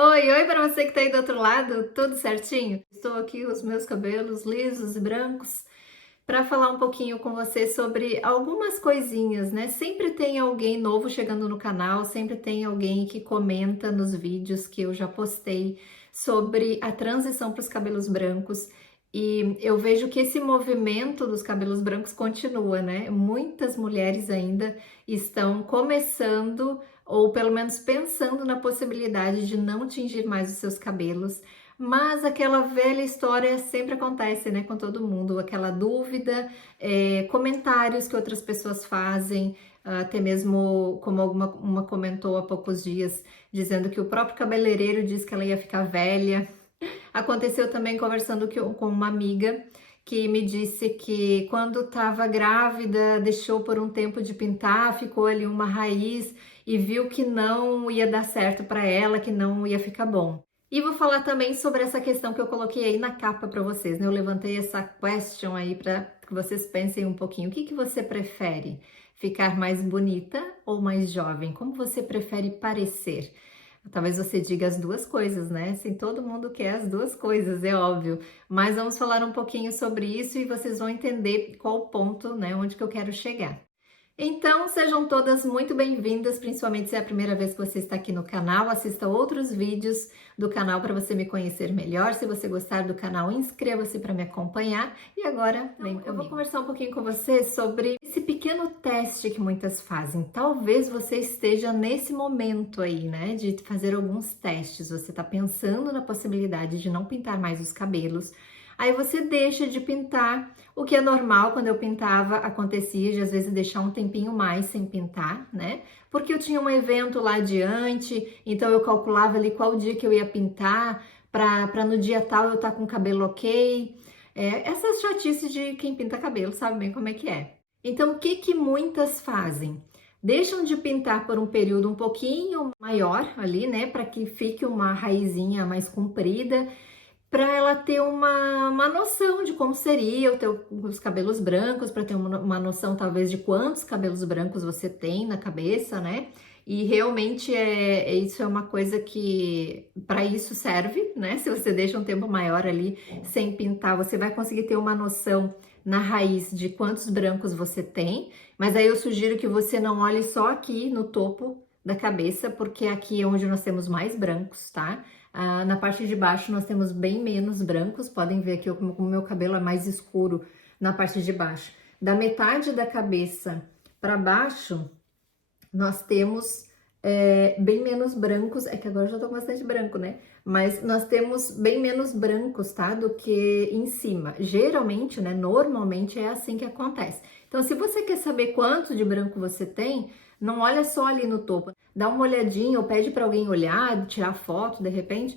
Oi, oi para você que tá aí do outro lado, tudo certinho? Estou aqui com os meus cabelos lisos e brancos para falar um pouquinho com você sobre algumas coisinhas, né? Sempre tem alguém novo chegando no canal, sempre tem alguém que comenta nos vídeos que eu já postei sobre a transição para os cabelos brancos. E eu vejo que esse movimento dos cabelos brancos continua, né? Muitas mulheres ainda estão começando ou pelo menos pensando na possibilidade de não tingir mais os seus cabelos, mas aquela velha história sempre acontece, né, com todo mundo, aquela dúvida, comentários que outras pessoas fazem, até mesmo como uma comentou há poucos dias, dizendo que o próprio cabeleireiro disse que ela ia ficar velha. Aconteceu também conversando com uma amiga que me disse que quando estava grávida deixou por um tempo de pintar, ficou ali uma raiz e viu que não ia dar certo para ela, que não ia ficar bom. E vou falar também sobre essa questão que eu coloquei aí na capa para vocês, né? Eu levantei essa question aí para que vocês pensem um pouquinho. O que você prefere? Ficar mais bonita ou mais jovem? Como você prefere parecer? Talvez você diga as duas coisas, né? Sim, todo mundo quer as duas coisas, é óbvio. Mas vamos falar um pouquinho sobre isso e vocês vão entender qual o ponto, né? Onde que eu quero chegar. Então, sejam todas muito bem-vindas, principalmente se é a primeira vez que você está aqui no canal. Assista outros vídeos do canal para você me conhecer melhor. Se você gostar do canal, inscreva-se para me acompanhar. E agora, vem comigo. Eu vou conversar um pouquinho com você sobre esse pequeno teste que muitas fazem. Talvez você esteja nesse momento aí, né, de fazer alguns testes. Você está pensando na possibilidade de não pintar mais os cabelos. Aí você deixa de pintar, o que é normal, quando eu pintava acontecia de às vezes deixar um tempinho mais sem pintar, né? Porque eu tinha um evento lá adiante, então eu calculava ali qual dia que eu ia pintar, para no dia tal eu estar com o cabelo ok. Essas chatices de quem pinta cabelo sabe bem como é que é. Então o que que muitas fazem? Deixam de pintar por um período um pouquinho maior ali, né? Para que fique uma raizinha mais comprida, para ela ter uma noção de como seria os cabelos brancos, para ter uma noção talvez de quantos cabelos brancos você tem na cabeça, né? E realmente isso é uma coisa que para isso serve, né? Se você deixa um tempo maior ali sem pintar, você vai conseguir ter uma noção na raiz de quantos brancos você tem, mas aí eu sugiro que você não olhe só aqui no topo da cabeça, porque aqui é onde nós temos mais brancos, tá? Na parte de baixo nós temos bem menos brancos, podem ver aqui como o meu cabelo é mais escuro na parte de baixo. Da metade da cabeça para baixo, nós temos bem menos brancos, é que agora eu já tô com bastante branco, né? Mas nós temos bem menos brancos, tá? Do que em cima. Geralmente, né? Normalmente é assim que acontece. Então, se você quer saber quanto de branco você tem, não olha só ali no topo. Dá uma olhadinha ou pede para alguém olhar, tirar foto de repente,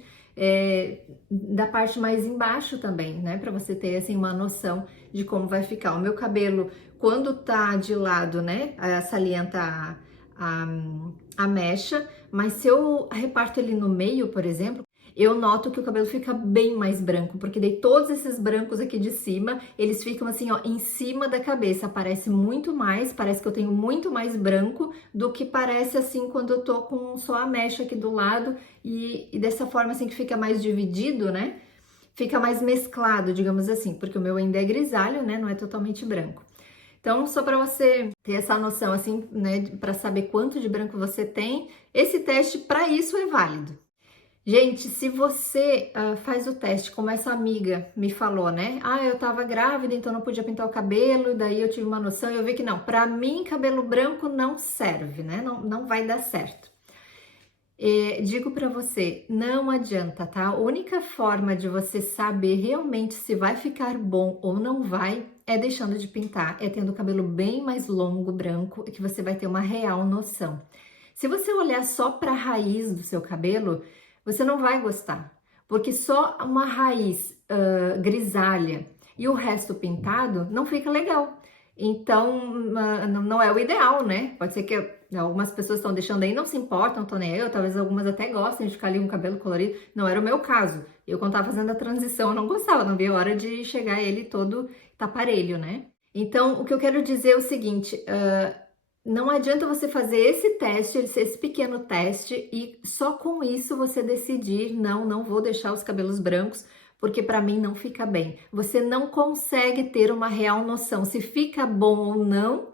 da parte mais embaixo também, né? Para você ter assim uma noção de como vai ficar. O meu cabelo, quando tá de lado, né? Salienta a mecha, mas se eu reparto ele no meio, por exemplo, eu noto que o cabelo fica bem mais branco, porque daí todos esses brancos aqui de cima, eles ficam assim, ó, em cima da cabeça, aparece muito mais, parece que eu tenho muito mais branco do que parece assim quando eu tô com só a mecha aqui do lado e dessa forma assim que fica mais dividido, né? Fica mais mesclado, digamos assim, porque o meu ainda é grisalho, né? Não é totalmente branco. Então, só para você ter essa noção, assim, né, para saber quanto de branco você tem, esse teste para isso é válido. Gente, se você faz o teste, como essa amiga me falou, né? Ah, eu tava grávida, então não podia pintar o cabelo, daí eu tive uma noção e eu vi que não, para mim cabelo branco não serve, né? Não vai dar certo. Digo para você, não adianta, tá? A única forma de você saber realmente se vai ficar bom ou não vai é deixando de pintar, é tendo o cabelo bem mais longo, branco, que você vai ter uma real noção. Se você olhar só para a raiz do seu cabelo, você não vai gostar, porque só uma raiz grisalha e o resto pintado não fica legal. Então, não é o ideal, né? Pode ser que algumas pessoas estão deixando aí, não se importam, estão nem aí, ou talvez algumas até gostem de ficar ali com o cabelo colorido. Não era o meu caso. Eu, quando estava fazendo a transição, eu não gostava, não via a hora de chegar ele todo taparelho, né? Então, o que eu quero dizer é o seguinte, Não adianta você fazer esse teste, esse pequeno teste, e só com isso você decidir, não vou deixar os cabelos brancos, porque para mim não fica bem. Você não consegue ter uma real noção se fica bom ou não,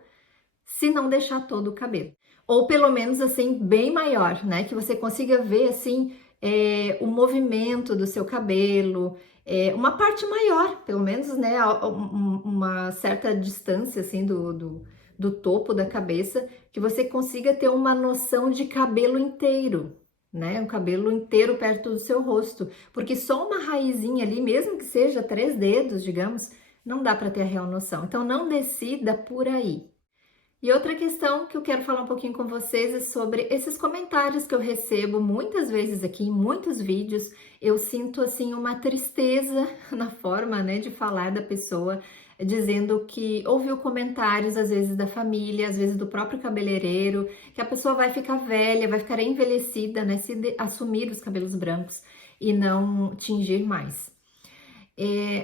se não deixar todo o cabelo. Ou pelo menos assim, bem maior, né? Que você consiga ver assim o movimento do seu cabelo, uma parte maior, pelo menos, né? Uma certa distância assim do topo da cabeça, que você consiga ter uma noção de cabelo inteiro, né? Um cabelo inteiro perto do seu rosto, porque só uma raizinha ali, mesmo que seja 3 dedos, digamos, não dá para ter a real noção. Então não decida por aí. E outra questão que eu quero falar um pouquinho com vocês é sobre esses comentários que eu recebo muitas vezes aqui em muitos vídeos. Eu sinto assim uma tristeza na forma, né, de falar da pessoa, dizendo que ouviu comentários às vezes da família, às vezes do próprio cabeleireiro, que a pessoa vai ficar velha, vai ficar envelhecida, né, se assumir os cabelos brancos e não tingir mais.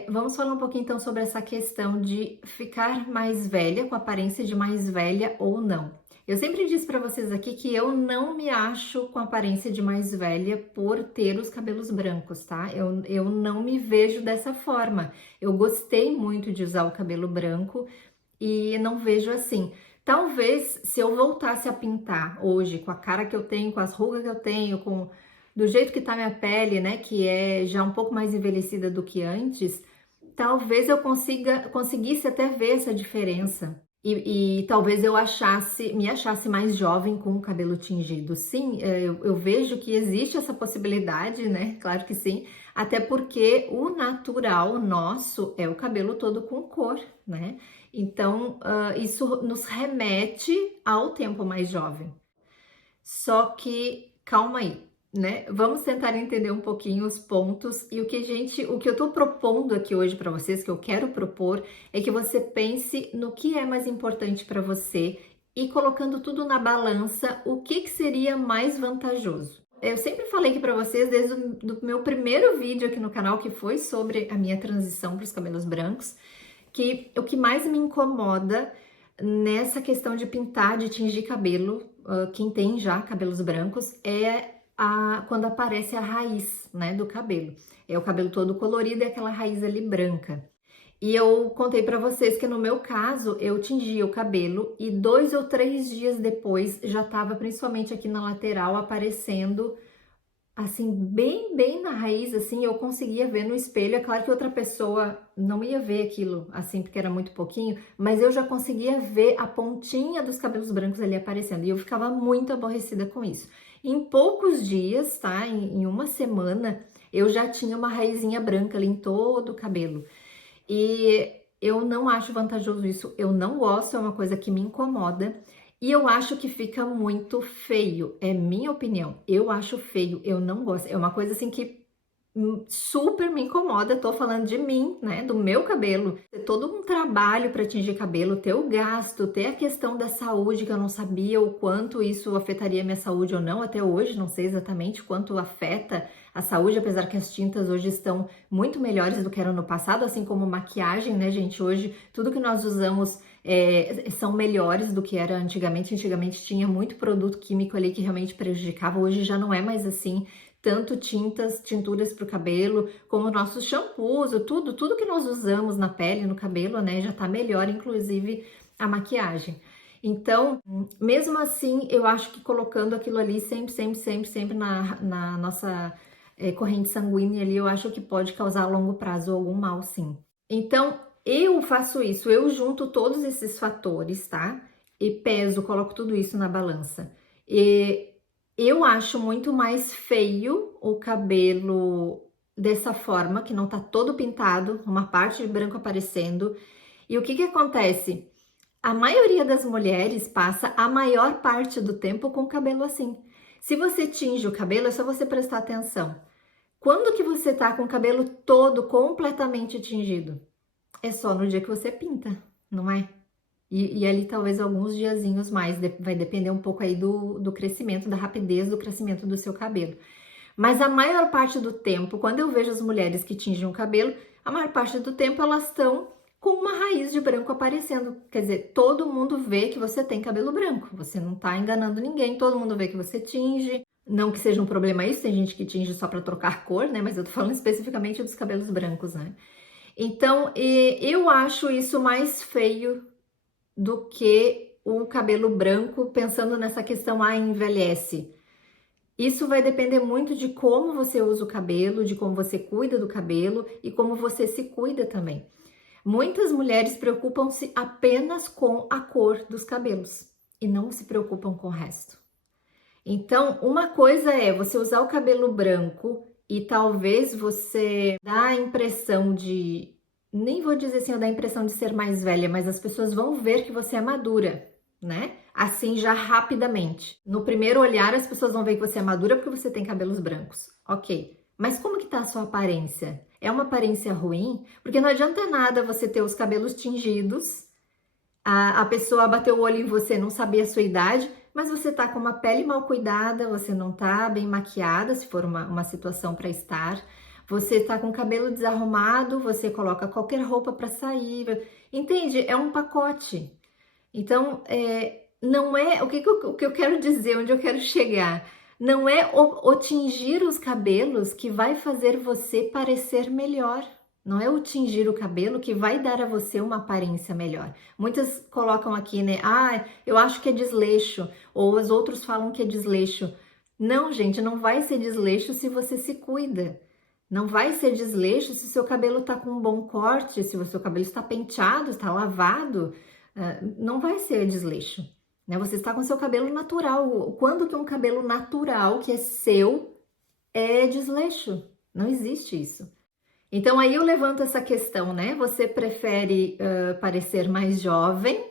Vamos falar um pouquinho então sobre essa questão de ficar mais velha, com aparência de mais velha ou não. Eu sempre disse para vocês aqui que eu não me acho com aparência de mais velha por ter os cabelos brancos, tá? Eu não me vejo dessa forma. Eu gostei muito de usar o cabelo branco e não vejo assim. Talvez se eu voltasse a pintar hoje, com a cara que eu tenho, com as rugas que eu tenho, do jeito que tá minha pele, né, que é já um pouco mais envelhecida do que antes, talvez eu conseguisse até ver essa diferença. E talvez eu me achasse mais jovem com o cabelo tingido. Sim, eu vejo que existe essa possibilidade, né? Claro que sim. Até porque o natural nosso é o cabelo todo com cor, né? Então, isso nos remete ao tempo mais jovem. Só que, calma aí, né? Vamos tentar entender um pouquinho os pontos e o que eu tô propondo aqui hoje para vocês, que eu quero propor, é que você pense no que é mais importante para você e colocando tudo na balança, o que seria mais vantajoso. Eu sempre falei aqui para vocês desde o meu primeiro vídeo aqui no canal, que foi sobre a minha transição para os cabelos brancos, que o que mais me incomoda nessa questão de pintar, de tingir cabelo, quem tem já cabelos brancos, quando aparece a raiz, né, do cabelo. É o cabelo todo colorido e aquela raiz ali branca. E eu contei para vocês que no meu caso, eu tingia o cabelo e 2 ou 3 dias depois já estava, principalmente aqui na lateral, aparecendo assim, bem na raiz, assim, eu conseguia ver no espelho. É claro que outra pessoa não ia ver aquilo, assim, porque era muito pouquinho, mas eu já conseguia ver a pontinha dos cabelos brancos ali aparecendo, e eu ficava muito aborrecida com isso. Em poucos dias, tá? Em uma semana, eu já tinha uma raizinha branca ali em todo o cabelo. E eu não acho vantajoso isso, eu não gosto, é uma coisa que me incomoda. E eu acho que fica muito feio, é minha opinião. Eu acho feio, eu não gosto. É uma coisa assim que super me incomoda. Tô falando de mim, né? Do meu cabelo. Ter todo um trabalho para tingir cabelo, ter o gasto, ter a questão da saúde, que eu não sabia o quanto isso afetaria minha saúde ou não. Até hoje, não sei exatamente quanto afeta a saúde, apesar que as tintas hoje estão muito melhores do que eram no passado, assim como maquiagem, né, gente? Hoje, tudo que nós usamos são melhores do que era antigamente. Antigamente tinha muito produto químico ali que realmente prejudicava, hoje já não é mais assim. Tanto tinturas para o cabelo, como nossos shampoos, tudo que nós usamos na pele, no cabelo, né, já tá melhor, inclusive a maquiagem. Então, mesmo assim, eu acho que colocando aquilo ali sempre na nossa corrente sanguínea ali, eu acho que pode causar a longo prazo algum mal, sim. Então, eu faço isso, eu junto todos esses fatores, tá? E peso, coloco tudo isso na balança. E eu acho muito mais feio o cabelo dessa forma, que não tá todo pintado, uma parte de branco aparecendo. E o que acontece? A maioria das mulheres passa a maior parte do tempo com o cabelo assim. Se você tinge o cabelo, é só você prestar atenção. Quando que você tá com o cabelo todo completamente tingido? É só no dia que você pinta, não é? E ali talvez alguns diazinhos mais, vai depender um pouco aí do crescimento, da rapidez do crescimento do seu cabelo. Mas a maior parte do tempo, quando eu vejo as mulheres que tingem o cabelo, a maior parte do tempo elas estão com uma raiz de branco aparecendo. Quer dizer, todo mundo vê que você tem cabelo branco, você não tá enganando ninguém, todo mundo vê que você tinge. Não que seja um problema isso, tem gente que tinge só para trocar cor, né? Mas eu tô falando especificamente dos cabelos brancos, né? Então, eu acho isso mais feio do que o cabelo branco, pensando nessa questão, envelhece. Isso vai depender muito de como você usa o cabelo, de como você cuida do cabelo e como você se cuida também. Muitas mulheres preocupam-se apenas com a cor dos cabelos e não se preocupam com o resto. Então, uma coisa é você usar o cabelo branco e talvez você dá a impressão de, nem vou dizer assim, dá a impressão de ser mais velha, mas as pessoas vão ver que você é madura, né? Assim, já rapidamente. No primeiro olhar, as pessoas vão ver que você é madura porque você tem cabelos brancos. Ok. Mas como que tá a sua aparência? É uma aparência ruim? Porque não adianta nada você ter os cabelos tingidos, a pessoa bateu o olho em você, não sabia a sua idade, mas você tá com uma pele mal cuidada, você não tá bem maquiada, se for uma situação para estar, você tá com o cabelo desarrumado, você coloca qualquer roupa para sair, entende? É um pacote. Então, não é, o que eu quero dizer, onde eu quero chegar, não é o tingir os cabelos que vai fazer você parecer melhor. Não é o tingir o cabelo que vai dar a você uma aparência melhor. Muitas colocam aqui, né? Eu acho que é desleixo. Ou os outros falam que é desleixo. Não, gente, não vai ser desleixo se você se cuida. Não vai ser desleixo se o seu cabelo está com um bom corte, se o seu cabelo está penteado, está lavado. Não vai ser desleixo. Né? Você está com seu cabelo natural. Quando que um cabelo natural, que é seu, é desleixo? Não existe isso. Então, aí eu levanto essa questão, né? Você prefere parecer mais jovem,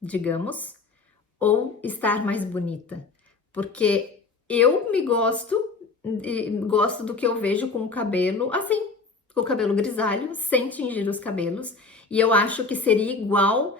digamos, ou estar mais bonita? Porque eu me gosto, e gosto do que eu vejo com o cabelo assim, com o cabelo grisalho, sem tingir os cabelos, e eu acho que seria igual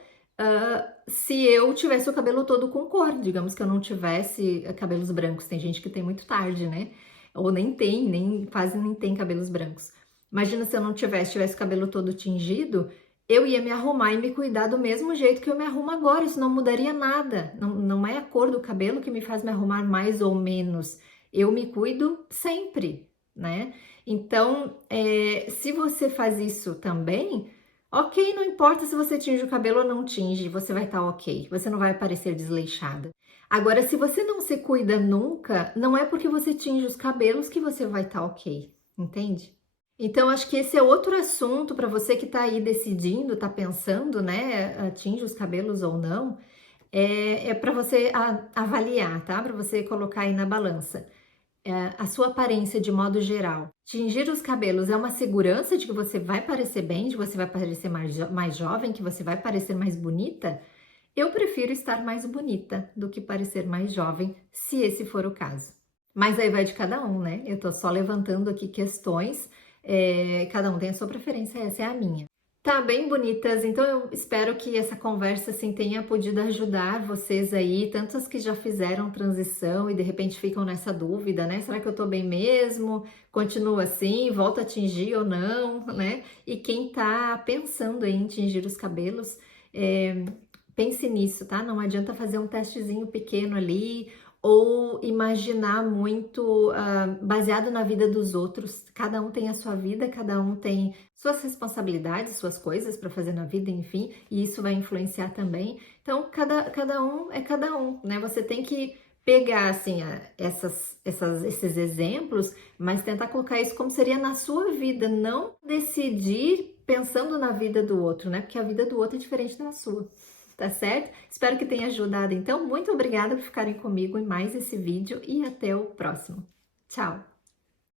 se eu tivesse o cabelo todo com cor, digamos que eu não tivesse cabelos brancos. Tem gente que tem muito tarde, né? Ou nem tem, quase nem tem cabelos brancos. Imagina se eu não tivesse o cabelo todo tingido, eu ia me arrumar e me cuidar do mesmo jeito que eu me arrumo agora, isso não mudaria nada. Não é a cor do cabelo que me faz me arrumar mais ou menos. Eu me cuido sempre, né? Então, se você faz isso também, ok, não importa se você tinge o cabelo ou não tinge, você vai estar ok, você não vai parecer desleixada. Agora, se você não se cuida nunca, não é porque você tinge os cabelos que você vai estar ok, entende? Então, acho que esse é outro assunto para você que está aí decidindo, está pensando, né, tinge os cabelos ou não, é para você avaliar, tá? Para você colocar aí na balança. A sua aparência de modo geral. Tingir os cabelos é uma segurança de que você vai parecer bem, de que você vai parecer mais jovem, que você vai parecer mais bonita? Eu prefiro estar mais bonita do que parecer mais jovem, se esse for o caso. Mas aí vai de cada um, né? Eu tô só levantando aqui questões, cada um tem a sua preferência, essa é a minha. Tá bem, bonitas? Então eu espero que essa conversa assim tenha podido ajudar vocês aí, tantos que já fizeram transição e de repente ficam nessa dúvida, né? Será que eu tô bem mesmo? Continua assim? Volta a tingir ou não, né? E quem tá pensando aí em tingir os cabelos, pense nisso, tá? Não adianta fazer um testezinho pequeno ali ou imaginar muito baseado na vida dos outros. Cada um tem a sua vida, cada um tem suas responsabilidades, suas coisas para fazer na vida, enfim, e isso vai influenciar também. Então, cada um é cada um, né? Você tem que pegar, assim, esses exemplos, mas tentar colocar isso como seria na sua vida, não decidir pensando na vida do outro, né? Porque a vida do outro é diferente da sua. Tá certo? Espero que tenha ajudado. Então, muito obrigada por ficarem comigo em mais esse vídeo e até o próximo. Tchau!